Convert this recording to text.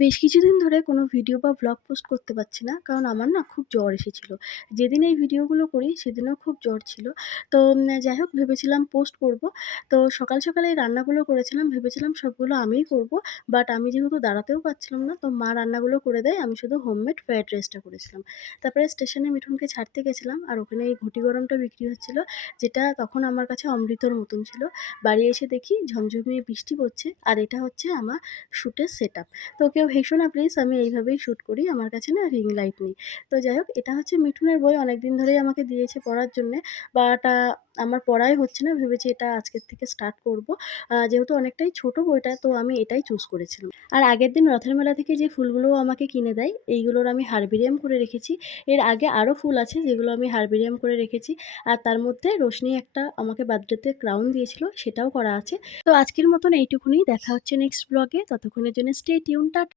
বেশ কিছুদিন ধরে কোনো ভিডিও বা ভ্লগ পোস্ট করতে পারছি না। কারণ আমার না খুব জ্বর এসেছিল। যেদিন এই ভিডিওগুলো করি সেদিনও খুব জ্বর ছিল। তো যাই হোক ভেবেছিলাম পোস্ট করব। তো সকাল, সকাল এই রান্নাগুলো করেছিলাম। ভেবেছিলাম সবগুলো আমিই করব। বাট আমি যেহেতু দাঁড়াতেও পারছিলাম না, তো মা রান্নাগুলো করে দেয়। আমি শুধু হোমমেড ফ্রাইড রাইসটা করেছিলাম। তারপরে স্টেশনে মিঠুনকে ছাড়তে গেছিলাম। আর ওখানে এই ঘটি গরমটা বিক্রি হচ্ছিল। যেটা তখন আমার কাছে অমৃতর মতন ছিল। বাড়ি এসে দেখি ঝমঝমিয়ে বৃষ্টি পড়ছে। আর এটা হচ্ছে আমার শ্যুটের সেটআপ। তো কেউ হেসো না প্লিজ, আমি এইভাবেই শ্যুট করি। আমার কাছে না রিং লাইট নেই। তো যাই হোক, এটা হচ্ছে মিঠুনের বই, অনেকদিন ধরেই আমাকে দিয়েছে পড়ার জন্যে। বাট আমার পড়াই হচ্ছে না। ভেবেছি এটা আজকের থেকে স্টার্ট করব। যেহেতু অনেকটাই ছোট বইটা, তো আমি এটাই চুজ করেছিলাম। আর আগের দিন রথের মেলা থেকে যে ফুলগুলো আমাকে কিনে দেয়, এইগুলোর আমি হারবেরিয়াম করে রেখেছি। এর আগে আরও ফুল আছে যেগুলো আমি হারবেরিয়াম করে রেখেছি। আর তার মধ্যে রোশনি একটা আমাকে বার্থডেতে ক্রাউন দিয়েছিল, সেটাও করা আছে। তো আজকের মতন এইটুকুনি। দেখা হচ্ছে নেক্সট ব্লগে। ততক্ষণের জন্য স্টে টিউন। টাটা।